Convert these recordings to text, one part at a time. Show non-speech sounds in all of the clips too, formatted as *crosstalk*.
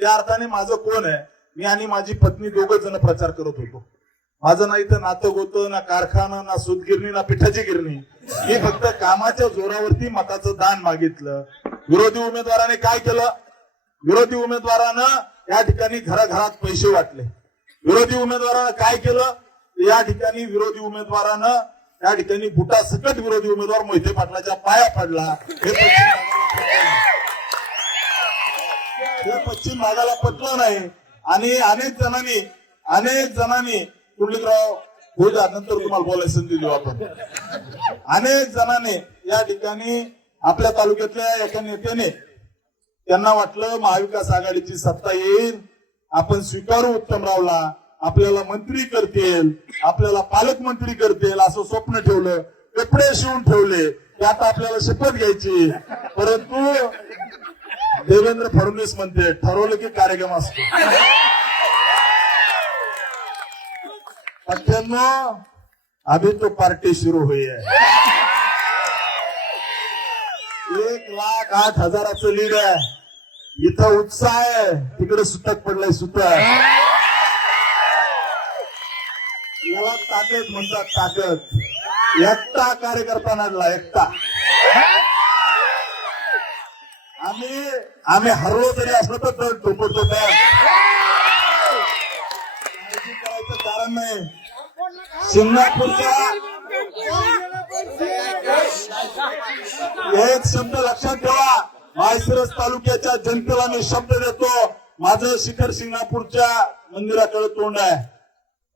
त्या अर्थाने माझं कोण आहे? मी आणि माझी पत्नी दोघं जण प्रचार करत होतो. माझं ना इथं नातं होतं ना कारखाना ना सूतगिरणी ना पिठाची गिरणी. मी फक्त कामाच्या जोरावरती मताचं दान मागितलं. विरोधी उमेदवाराने काय केलं? विरोधी उमेदवारानं या ठिकाणी घराघरात पैसे वाटले. विरोधी उमेदवारानं काय केलं? या ठिकाणी विरोधी उमेदवारानं या ठिकाणी बुटा सकट विरोधी उमेदवार मोहिते पाटलाच्या पाया पडला. हे हे पश्चिम भागाला पटलं नाही. आणि अनेक जणांनी अनेक जणांनी कुंडलिकराव होऊ नंतर तुम्हाला बोलायला संधी देऊ आपण. अनेक जणांनी या ठिकाणी आपल्या तालुक्यातल्या एका नेत्याने त्यांना वाटलं महाविकास आघाडीची सत्ता येईल. आपण स्वीकारू उत्तमरावला. आपल्याला मंत्री करतील. आपल्याला पालकमंत्री करतील असं स्वप्न ठेवलं. कपडे शिवून ठेवले. त्यात आता आपल्याला शपथ घ्यायची. परंतु देवेंद्र फडणवीस म्हणते ठरवलं की कार्यक्रम असतो. अठ्ठ्याण्णव अभी तो पार्टी सुरू हुई है एक लाख आठ हजाराचं लीड आहे. इथं उत्साह आहे. तिकडे सुतक पडलंय सुतक याला ताकद म्हणतात ताकद. एकटा कार्यकर्ता नडला एकटा. आम्ही आम्ही हरलो जरी असलो तर दर काळजी करायचं कारण नाही. सिंगापूरच्या एक शब्द लक्षात ठेवा. माळशिरस तालुक्याच्या जनतेला मी शब्द देतो. माझं शिखर शिंगणापूरच्या मंदिराकडे तोंड आहे.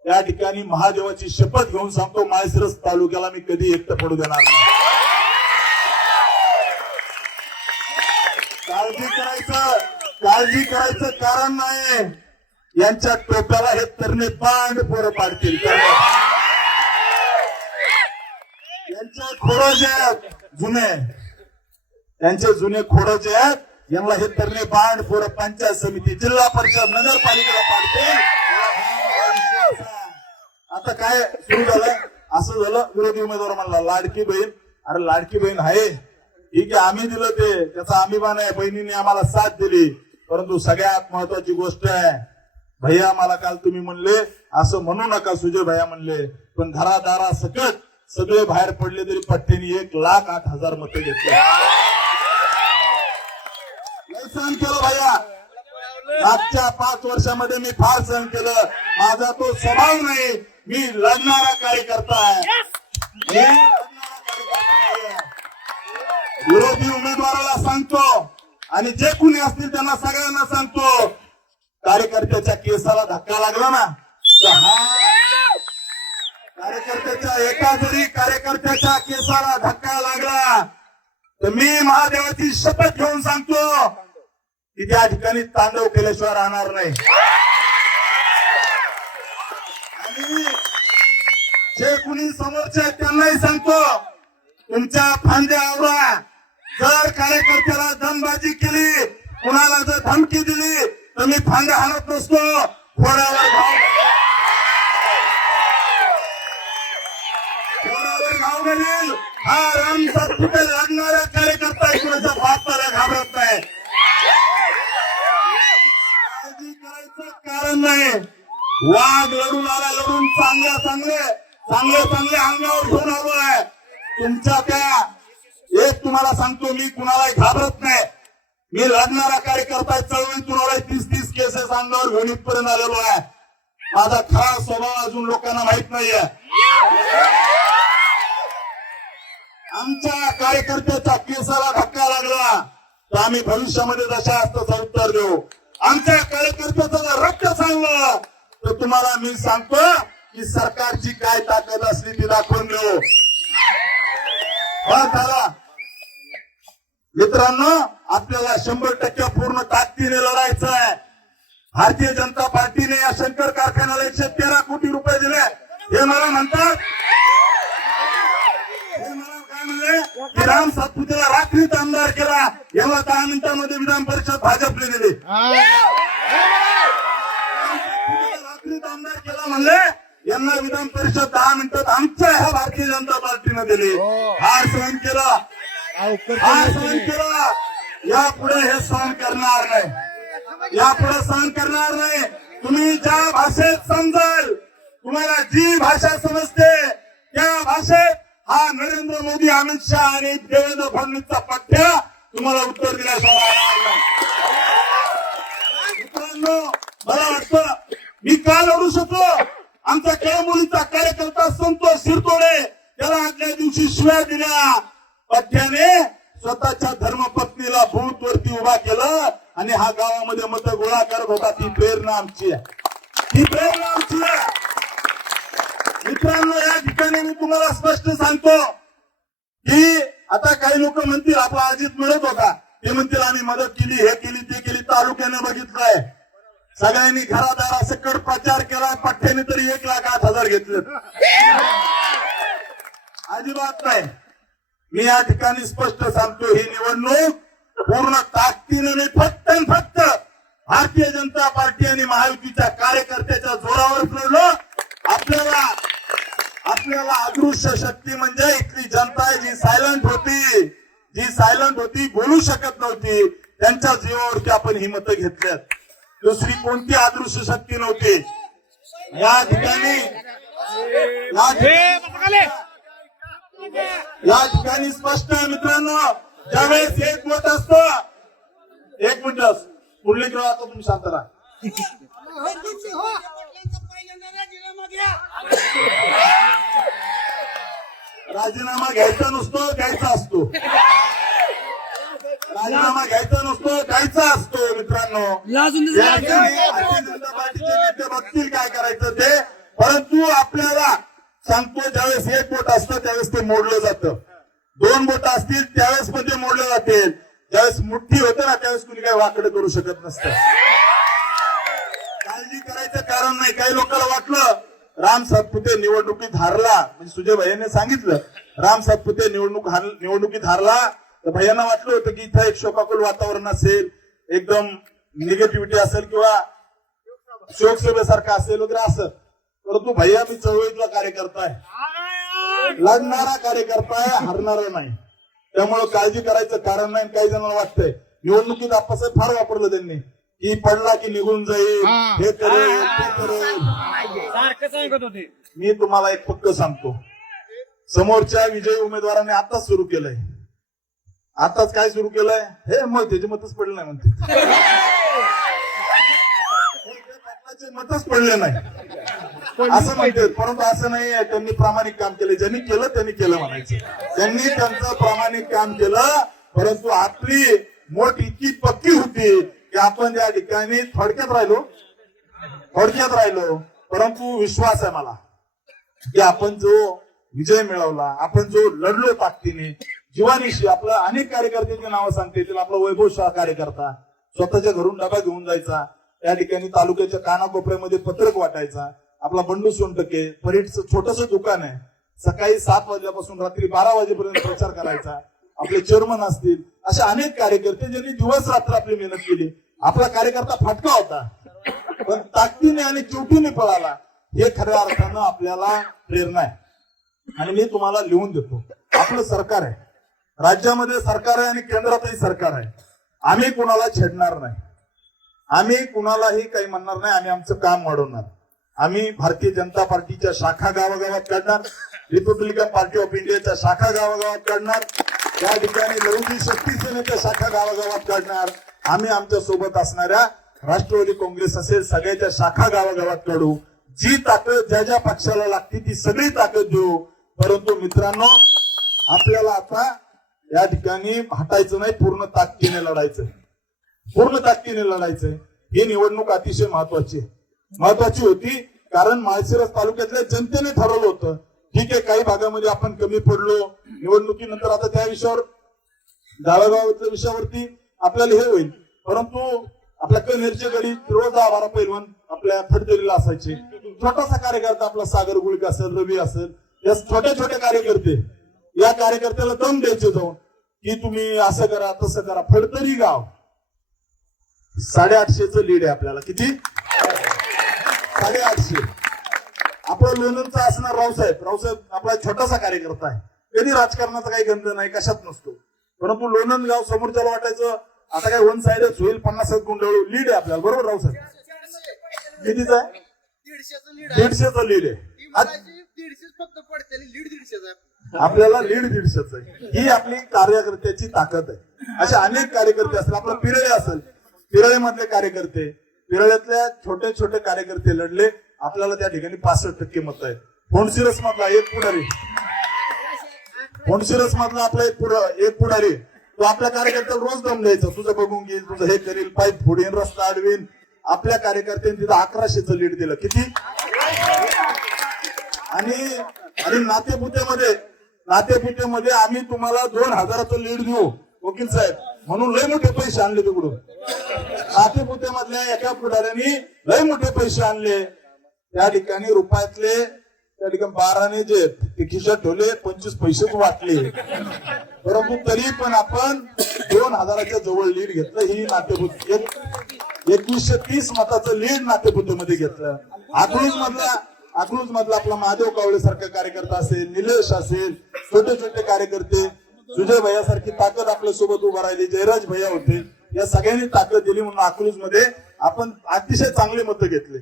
त्या ठिकाणी महादेवाची शपथ घेऊन सांगतो माळशिरस तालुक्याला मी कधी एकटं पडू देणार नाही. काळजी करायचं. काळजी करायचं कारण नाही. यांच्या टोप्याला हे तरणे पांड पोरं पाडतील. यांचे खोडं जे आहेत जुने. त्यांचे जुने खोडं जे आहेत यांना हे तरणे बांड पोरं पंचायत समिती जिल्हा परिषद नगरपालिकेला पाडतील. आता काय सुरू झालं? असं झालं विरोधी उमेदवार म्हणला लाडकी बहीण. अरे लाडकी बहीण आहे. ठीक आहे आम्ही दिलं ते. त्याचा अभिमान आहे. बहिणीने आम्हाला साथ दिली. परंतु सगळ्यात महत्वाची गोष्ट आहे भैया मला काल तुम्ही म्हणले असं म्हणू नका सुजय भैया म्हणले पण घरादारा सकट सगळे बाहेर पडले तरी पट्टीने एक लाख आठ हजार मत घेतले. सहन केलं भैया. मागच्या पाच वर्षामध्ये मी फार सहन केलं. माझा तो स्वभाव नाही. मी लढणारा कार्यकर्ता आहे मी लढणारा कार्यकर्ता आहे. विरोधी उमेदवाराला सांगतो आणि जे कुणी असतील त्यांना सगळ्यांना सांगतो. कार्यकर्त्याच्या केसाला धक्का लागला ना तर हा कार्यकर्त्याच्या एका जरी कार्यकर्त्याच्या केसाला धक्का लागला तर मी महादेवाची शपथ घेऊन सांगतो की त्या ठिकाणी तांडव केल्याशिवाय राहणार नाही. आणि जे कुणी समोरचे त्यांनाही सांगतो तुमच्या फांद्या आवरा. जर कार्यकर्त्याला दमबाजी केली. कुणाला जर धमकी दिली तर मी फांद्या हाणत नसतो. घोड्यावर घाव घोड्यावर घाव घालील. हा राम सातपुते लागणारा कार्यकर्ता कुणाच्या भाताला घाबरत नाही. करायचं कारण नाही. वाघ लढून आला लढून चांगल्या चांगले चांगले चांगले अंगावर घेऊन आलो आहे तुमच्या त्या एक तुम्हाला सांगतो मी कुणालाही घाबरत नाही. मी लढणारा कार्यकर्ता चळवळी चळवळीतून तीस तीस केसेस अंगावर घेऊन इथपर्यंत आलेलो आहे. माझा खरा स्वभाव अजून लोकांना माहीत नाहीये. आमच्या कार्यकर्त्याच्या केसाला धक्का लागला तर आम्ही भविष्यामध्ये जशा असताचं उत्तर देऊ. आमच्या कार्यकर्त्याचं जर रक्त सांगलं तर तुम्हाला मी सांगतो की सरकारची काय ताकद असली ती दाखवून देऊ. झाला. मित्रांनो आपल्याला शंभर टक्के पूर्ण ताकदीने लढायचं आहे. भारतीय जनता पार्टीने या शंकर कारखान्याला एकशे तेरा कोटी रुपये दिले. हे मला म्हणतात हे मला काय म्हणले की राम सातपुतेला रात्रीत आमदार केला. याला दहा मिनिटांमध्ये विधान परिषद भाजपने दिली. रात्रीत आमदार केला म्हणले यांना विधान परिषद दहा मिनिटात आमच्या ह्या भारतीय जनता पार्टीनं दिली. हार सहन केला. केला यापुढे हे सहन करणार नाही. यापुढे सहन करणार नाही. तुम्ही ज्या भाषेत समजाल तुम्हाला जी भाषा समजते त्या भाषेत हा नरेंद्र मोदी अमित शहा आणि देवेंद्र फडणवीसचा पठ्य तुम्हाला उत्तर दिल्याशिवाय. मित्रांनो मला वाटतं मी का लढू शकलो आमचा कळमुलीचा कार्यकर्ता संतोष शिरतोडे त्याला आदल्या दिवशी शिव्या दिल्या. पठ्याने स्वतःच्या धर्मपत्नीला भूत वरती उभा केलं आणि हा गावामध्ये मत गोळा करत होता. ती प्रेरणा आमची आहे. ही प्रेरणा आमची आहे. मित्रांनो या ठिकाणी मी तुम्हाला स्पष्ट सांगतो की आता काही लोक म्हणतील आपला अजित मिळत होता. ते म्हणतील आम्ही मदत केली हे केली ते केली तालुक्याने बघितलंय सगळ्यांनी घरादारा सकट प्रचार केला पठ्ठ्याने तरी एक लाख आठ हजार घेतले अजिबात नाही. मी या ठिकाणी स्पष्ट सांगतो ही निवडणूक पूर्ण ताकदीनं नाही, फक्त फक्त भारतीय जनता पार्टी आणि महायुतीच्या कार्यकर्त्याच्या जोरावर लढलो आपल्याला आपल्याला अदृश्य शक्ती म्हणजे इथली जनता आहे जी सायलंट होती जी सायलंट होती बोलू शकत नव्हती. त्यांच्या जीवावरती आपण ही मतं घेतल्यात. दुसरी कोणती अदृश्य शक्ती नव्हती? या ठिकाणी या ठिकाणी स्पष्ट आहे मित्रांनो. ज्यावेळेस एक मत असतं एक मिनिट पुढले किंवा आता तुम्ही शांत राहा. राजीनामा घ्यायचा नसतो द्यायचा असतो. राजीनामा घ्यायचा नसतो द्यायचा असतो मित्रांनो. भारतीय जनता पार्टीचे नेते बघतील काय करायचं ते परंतु आपल्याला सांगतो ज्यावेळेस एक बोट असतं त्यावेळेस ते मोडलं जातं. दोन बोट असतील त्यावेळेस म्हणजे पण ते मोडले जातील. ज्यावेळेस मुठ्ठी होतं ना त्यावेळेस कुणी काही वाकडं करू शकत नसतं. काळजी करायचं कारण नाही. काही लोकांना वाटलं राम सातपुते निवडणुकीत हारला म्हणजे सुजय भैयाने सांगितलं राम सातपुते निवडणूक हार निवडणुकीत हारला तर भैयांना वाटलं होतं की इथं एक शोकाकुल वातावरण असेल एकदम निगेटिव्हिटी असेल किंवा शोकसभेसारखं असेल वगैरे असं. परंतु भैया मी चळवळीतला कार्यकर्ता आहे. लढणारा कार्यकर्ता आहे हरणारा नाही. त्यामुळे काळजी करायचं कारण नाही काही जणांना वाटतंय. निवडणुकीत आप्पासाहेब फार वापरलं त्यांनी. की पडला की निघून जाईल. हे. करेल ते मी तुम्हाला एक पक्क सांगतो. समोरच्या विजयी उमेदवाराने आताच सुरू केलंय. आताच काय सुरू केलंय? हे मग त्याचे मतच पडले नाही म्हणते. *laughs* मतच पडले नाही. असं म्हणतात परंतु असं नाही आहे. त्यांनी प्रामाणिक काम केलं. ज्यांनी केलं त्यांनी केलं म्हणायचं. त्यांनी त्यांचं प्रामाणिक काम केलं परंतु आपली मोठ इतकी पक्की होती की आपण त्या ठिकाणी थोडक्यात राहिलो थोडक्यात राहिलो परंतु विश्वास आहे मला की आपण जो विजय मिळवला आपण जो लढलो ताकदीने जीवानिशी आपलं अनेक कार्यकर्त्यांची नावं सांगते. येतील आपला वैभव शाह कार्यकर्ता स्वतःच्या घरून डबा घेऊन जायचा. त्या ठिकाणी तालुक्याच्या कानाकोपऱ्यामध्ये पत्रक वाटायचा. आपला बंडू सोनटके परीटचं छोटस दुकान आहे. सकाळी सात वाजल्यापासून रात्री बारा वाजेपर्यंत प्रचार करायचा. आपले चेअरमन असतील असे अनेक कार्यकर्ते ज्यांनी दिवस रात्र आपली मेहनत केली. आपला कार्यकर्ता फाटका होता. पण ताकदीने आणि चिवटीने पळाला. हे खऱ्या अर्थानं आपल्याला प्रेरणा आहे. आणि मी तुम्हाला लिहून देतो. आपलं सरकार आहे. राज्यामध्ये सरकार आहे आणि केंद्रातही सरकार आहे. आम्ही कुणाला छेडणार नाही. आम्ही कुणालाही काही म्हणणार नाही. आम्ही आमचं काम वाढवणार. आम्ही भारतीय जनता पार्टीच्या शाखा गावागावात काढणार रिपब्लिकन पार्टी ऑफ इंडियाच्या शाखा गावागावात काढणार त्या ठिकाणी लढती शक्ती सेनेच्या शाखा गावागावात काढणार आम्ही आमच्यासोबत असणाऱ्या राष्ट्रवादी काँग्रेस असेल सगळ्याच्या शाखा गावागावात काढू जी ताकद ज्या ज्या पक्षाला लागते ती सगळी ताकद देऊ. परंतु मित्रांनो आपल्याला आता या ठिकाणी हटायचं नाही पूर्ण ताकदीने लढायचं पूर्ण ताकदीने लढायचंय. ही निवडणूक अतिशय महत्वाची आहे. महत्वाची होती कारण माळशिरस तालुक्यातल्या जनतेने ठरवलं होतं. ठीक आहे काही भागामध्ये आपण कमी पडलो निवडणुकीनंतर आता त्या विषयावर गावागावातल्या विषयावरती आपल्याला हे होईल. परंतु आपल्या कनेरच्या गडी रोज दहा बारा पैलवान आपल्या फडतरीला असायचे. छोटासा कार्यकर्ता आपला सागर गुळक असेल रवी असेल या छोटे छोटे कार्यकर्ते या कार्यकर्त्याला दम द्यायचे जाऊन की तुम्ही असं करा तसं करा फडतरी गाव. साडेआठशेच लीड आहे आपल्याला. किती? साडेआठशे आपला लोणंदचा असणार रावसाहेब. रावसाहेब आपला छोटासा कार्यकर्ता आहे. कधी राजकारणाचा काही गंध नाही कशात नसतो. परंतु लोणंद गाव समोरच्याला वाटायचं आता काय वन साइडच होईल पन्नास गुंडळू. लीड आहे आपल्याला बरोबर सर कितीचा आहे? दीडशेचं लीड आहे. आपल्याला लीड दीडशेच आहे. ही आपली कार्यकर्त्याची ताकद आहे. असे अनेक कार्यकर्ते असतील आपला पिरळे असेल. पिरळेमधले कार्यकर्ते पिरळ्यातल्या छोटे छोटे कार्यकर्ते लढले. आपल्याला त्या ठिकाणी पासष्ट टक्के मत आहे फोंडसिरस मधला एक पुढारी. फोंडसिरस मधला आपला एक पुढा एक पुढारी. तो आपल्या कार्यकर्त्याला रोज दम द्यायचा. तुझं बघून घेईल तुझं हे करील पाईप फोडेन रस्ता अडवेन. आपल्या कार्यकर्त्यांनी तिथं अकराशेचं लीड दिलं. किती? आणि आणि नातेपुत्यामध्ये नातेपुत्यामध्ये आम्ही तुम्हाला दोन हजाराचं लीड देऊ. वकील साहेब म्हणून लय मोठे पैसे आणले तिकडून नातेपुत्यामधल्या एका पुढाऱ्यांनी लय मोठे पैसे आणले. त्या ठिकाणी रुपयातले त्या ठिकाणी बाराने जे ते खिशात ठेवले पंचवीस पैसेच वाटले. परंतु तरी पण आपण दोन हजाराच्या जवळ लीड घेतलं ही नाट्यभूत एकवीसशे तीस मताचं लीड नातेपुतेमध्ये घेतलं. अकलूज मधला अकलूज मधला आपला महादेव कावळे सारखा कार्यकर्ता असेल निलेश असेल छोटे छोटे कार्यकर्ते सुजय भैया सारखी ताकद आपल्यासोबत उभा राहिली जयराज भैया होते. या सगळ्यांनी ताकद दिली म्हणून अकलूजमध्ये आपण अतिशय चांगले मतं घेतले.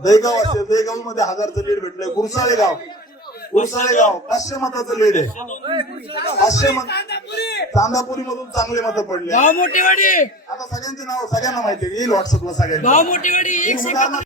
दहीगाव असेल दहीगावमध्ये हजारचं लीड भेटलंय. गुरसाळे गाव गुरसाळे गाव पाचशे मताचं लीड आहे. पाचशे मत चांदापुरी. मधून चांगले मतं पडले. आता सगळ्यांची नाव सगळ्यांना माहिती येईल व्हॉट्सअपला सगळ्यांना